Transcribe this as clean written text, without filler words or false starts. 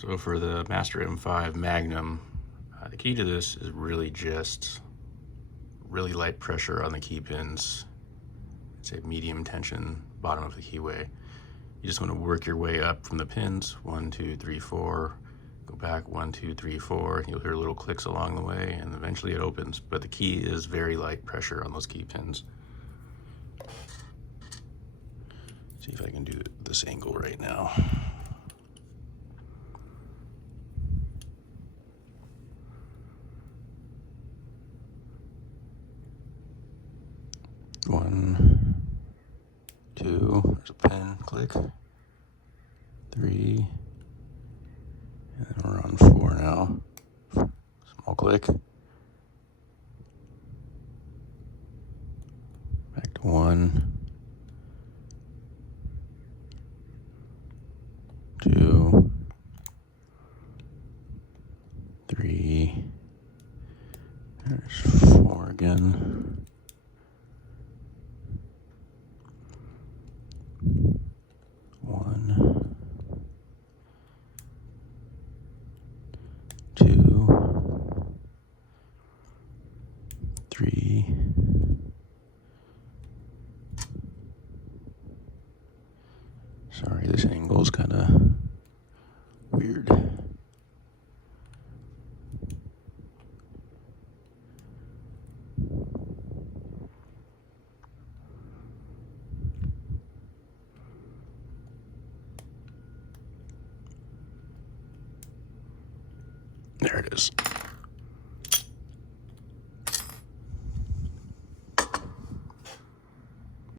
So for the Master M5 Magnum, the key to this is really just really light pressure on the key pins. It's a medium tension bottom of the keyway. You just want to work your way up from the pins, 1, 2, 3, 4, go back 1, 2, 3, 4. You'll hear little clicks along the way and eventually it opens, but the key is very light pressure on those key pins. See if I can do this angle right now. One, two, there's a pen, click. 3, and then we're on 4 now. Small click. Back to 1, 2, 3, there's 4 again. 1, 2, 3, sorry, this angle's kind of weird. There it is.